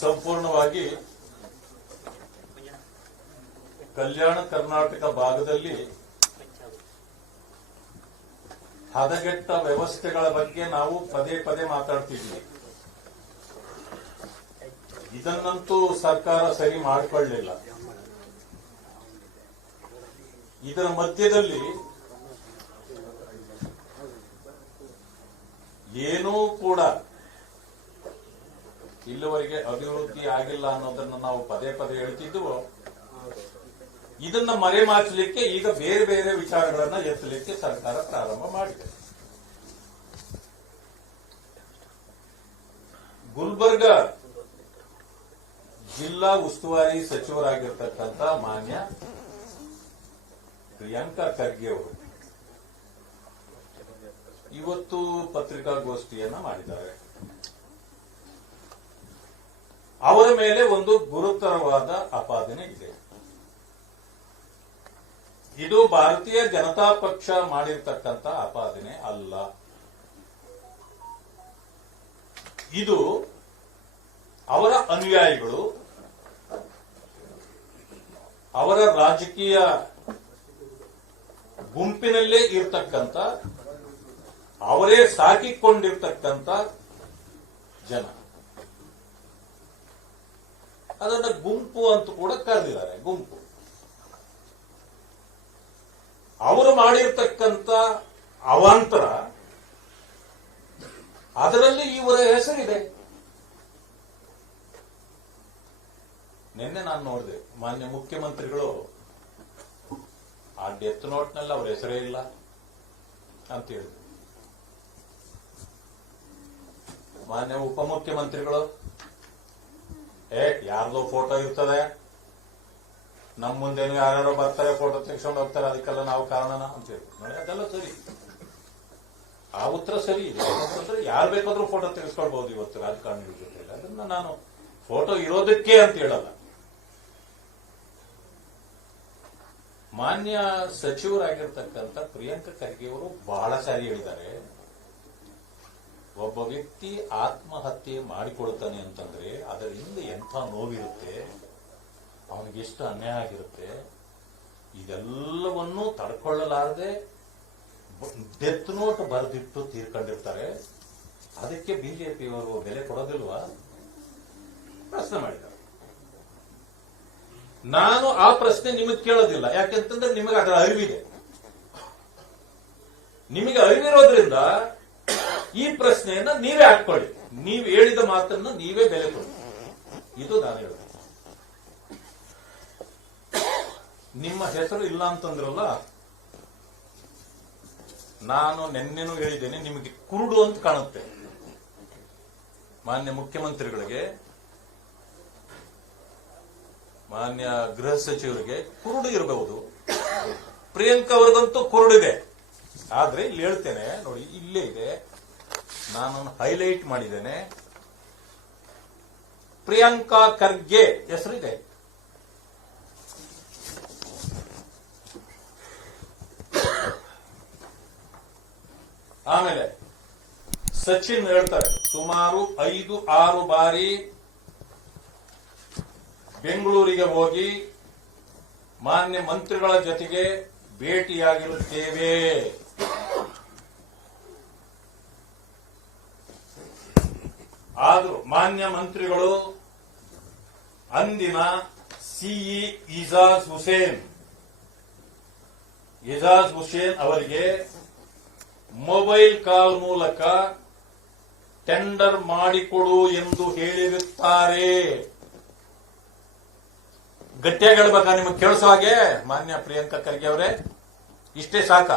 ಸಂಪೂರ್ಣವಾಗಿ ಕಲ್ಯಾಣ ಕರ್ನಾಟಕ ಭಾಗದಲ್ಲಿ ಹದಗೆಟ್ಟ ವ್ಯವಸ್ಥೆಗಳ ಬಗ್ಗೆ ನಾವು ಪದೇ ಪದೇ ಮಾತಾಡ್ತಿದ್ವಿ. ಇದನ್ನಂತೂ ಸರ್ಕಾರ ಸರಿ ಮಾಡಿಕೊಳ್ಳಲಿಲ್ಲ ಇದರ ಮಧ್ಯದಲ್ಲಿ ಏನೂ ಕೂಡ ಇಲ್ಲಿವರೆಗೆ ಅಭಿವೃದ್ಧಿ ಆಗಿಲ್ಲ ಅನ್ನೋದನ್ನ ನಾವು ಪದೇ ಪದೇ ಹೇಳ್ತಿದ್ದು ಇದನ್ನ ಮರೆಮಾಚಲಿಕ್ಕೆ ಈಗ ಬೇರೆ ಬೇರೆ ವಿಚಾರಗಳನ್ನ ಎತ್ತಲಿಕ್ಕೆ ಸರ್ಕಾರ ಪ್ರಾರಂಭ ಮಾಡಿದೆ. ಗುಲ್ಬರ್ಗ ಜಿಲ್ಲಾ ಉಸ್ತುವಾರಿ ಸಚಿವರಾಗಿರ್ತಕ್ಕಂಥ ಮಾನ್ಯ ಪ್ರಿಯಾಂಕಾ ಖರ್ಗೆ ಅವರು ಇವತ್ತು ಪತ್ರಿಕಾಗೋಷ್ಠಿಯನ್ನ ಮಾಡಿದ್ದಾರೆ. ಅವರ ಮೇಲೆ ಒಂದು ಗುರುತರವಾದ ಆಪಾದನೆ ಇದೆ. ಇದು ಭಾರತೀಯ ಜನತಾ ಪಕ್ಷ ಮಾಡಿರ್ತಕ್ಕಂಥ ಆಪಾದನೆ ಅಲ್ಲ. ಇದು ಅವರ ಅನುಯಾಯಿಗಳು, ಅವರ ರಾಜಕೀಯ ಗುಂಪಿನಲ್ಲೇ ಇರ್ತಕ್ಕಂಥ, ಅವರೇ ಸಾಕಿಕೊಂಡಿರ್ತಕ್ಕಂಥ ಜನ. ಅದನ್ನ ಗುಂಪು ಅಂತ ಕೂಡ ಕರೆದಿದ್ದಾರೆ, ಗುಂಪು. ಅವರು ಮಾಡಿರ್ತಕ್ಕಂಥ ಅವಾಂತರ ಅದರಲ್ಲಿ ಇವರ ಹೆಸರಿದೆ. ನಿನ್ನೆ ನಾನು ನೋಡಿದೆ, ಮಾನ್ಯ ಮುಖ್ಯಮಂತ್ರಿಗಳು, ಆ ಡೆತ್ ನೋಟ್ನಲ್ಲಿ ಅವರ ಹೆಸರೇ ಇಲ್ಲ ಅಂತ ಹೇಳಿದ್ರು. ಮಾನ್ಯ ಉಪಮುಖ್ಯಮಂತ್ರಿಗಳು ಏ, ಯಾರ್ದೋ ಫೋಟೋ ಇರ್ತದೆ. ನಮ್ಮ ಮುಂದೆನೂ ಯಾರ್ಯಾರೋ ಬರ್ತಾರೆ ಫೋಟೋ ತೆಗೆಸ್ಕೊಂಡು ಹೋಗ್ತಾರೆ, ಅದಕ್ಕೆಲ್ಲ ನಾವು ಕಾರಣನ ಅಂತ ಹೇಳಿ. ಅದೆಲ್ಲ ಸರಿ. ಆ ಉತ್ತರ ಸರಿ ಯಾಕಂದ್ರೆ ಯಾರು ಬೇಕಾದ್ರೂ ಫೋಟೋ ತೆಗೆಸ್ಕೊಳ್ಬಹುದು ಇವತ್ತು ರಾಜಕಾರಣಿಗಳ ಜೊತೆ ಅದನ್ನ ನಾನು ಫೋಟೋ ಇರೋದಕ್ಕೆ ಅಂತ ಹೇಳಲ್ಲ. ಮಾನ್ಯ ಸಚಿವರಾಗಿರ್ತಕ್ಕಂಥ ಪ್ರಿಯಾಂಕ ಖರ್ಗೆ ಅವರು ಬಹಳ ಸಾರಿ ಹೇಳಿದ್ದಾರೆ. ಒಬ್ಬ ವ್ಯಕ್ತಿ ಆತ್ಮಹತ್ಯೆ ಮಾಡಿಕೊಳ್ತಾನೆ ಅಂತಂದ್ರೆ ಅದರ ಹಿಂದೆ ಎಂಥ ನೋವಿರುತ್ತೆ? ಅವನಿಗೆ ಎಷ್ಟು ಅನ್ಯಾಯ ಆಗಿರುತ್ತೆ? ಇದೆಲ್ಲವನ್ನೂ ತಡ್ಕೊಳ್ಳಲಾರದೆ ಡೆತ್ ನೋಟ್ ಬರೆದಿಟ್ಟು ತೀರ್ಕೊಂಡಿರ್ತಾರೆ. ಅದಕ್ಕೆ ಬಿಜೆಪಿ ಅವರು ಬೆಲೆ ಕೊಡೋದಿಲ್ವಾ? ಪ್ರಶ್ನೆ ಮಾಡಿದ್ದಾರೆ. ನಾನು ಆ ಪ್ರಶ್ನೆ ನಿಮಗೆ ಕೇಳೋದಿಲ್ಲ. ಯಾಕೆಂತಂದ್ರೆ ನಿಮಗೆ ಅದರ ಅರಿವಿದೆ. ನಿಮಗೆ ಅರಿವಿರೋದ್ರಿಂದ ಈ ಪ್ರಶ್ನೆಯನ್ನ ನೀವೇ ಹಾಕೊಳ್ಳಿ ನೀವು ಹೇಳಿದ ಮಾತನ್ನ ನೀವೇ ಬೆಲೆ ಕೊಡಿ. ಇದು ನಾನು ಹೇಳ ನಿಮ್ಮ ಹೆಸರು ಇಲ್ಲ ಅಂತಂದ್ರಲ್ಲ, ನಾನು ನಿನ್ನೆನೂ ಹೇಳಿದ್ದೇನೆ, ನಿಮಗೆ ಕುರುಡು ಅಂತ ಕಾಣುತ್ತೆ. ಮಾನ್ಯ ಮುಖ್ಯಮಂತ್ರಿಗಳಿಗೆ, ಮಾನ್ಯ ಗೃಹ ಸಚಿವರಿಗೆ ಕುರುಡು ಇರಬಹುದು. ಪ್ರಿಯಾಂಕಾ ಅವ್ರಿಗಂತೂ ಕುರುಡಿದೆ. ಆದ್ರೆ ಇಲ್ಲಿ ಹೇಳ್ತೇನೆ, ನೋಡಿ, ಇಲ್ಲೇ ಇದೆ. ನಾನು ಹೈಲೈಟ್ ಮಾಡಿದ್ದೇನೆ. ಪ್ರಿಯಾಂಕಾ ಖರ್ಗೆ ಹೆಸರಿದೆ. ಆಮೇಲೆ ಸಚಿನ್ ಹೇಳ್ತಾರೆ, ಸುಮಾರು ಐದು, ಆರು ಬಾರಿ ಬೆಂಗಳೂರಿಗೆ ಹೋಗಿ ಮಾನ್ಯ ಮಂತ್ರಿಗಳ ಜೊತೆಗೆ ಭೇಟಿಯಾಗಿರುತ್ತೇವೆ. ಆದ್ರೂ ಮಾನ್ಯ ಮಂತ್ರಿಗಳು, ಅಂದಿನ ಸಿಇ ಇಜಾಜ್ ಹುಸೇನ್ ಇಜಾಜ್ ಹುಸೇನ್ ಅವರಿಗೆ ಮೊಬೈಲ್ ಕಾಲ್ ಮೂಲಕ ಟೆಂಡರ್ ಮಾಡಿಕೊಡು ಎಂದು ಹೇಳಿರುತ್ತಾರೆ. ಗಟ್ಟಿಯಾಗಿ ಹೇಳ್ಬೇಕಾ ನಿಮಗೆ ಕೇಳಿಸೋ ಹಾಗೆ, ಮಾನ್ಯ ಪ್ರಿಯಾಂಕಾ ಖರ್ಗೆ ಅವರೇ, ಇಷ್ಟೇ ಸಾಕ?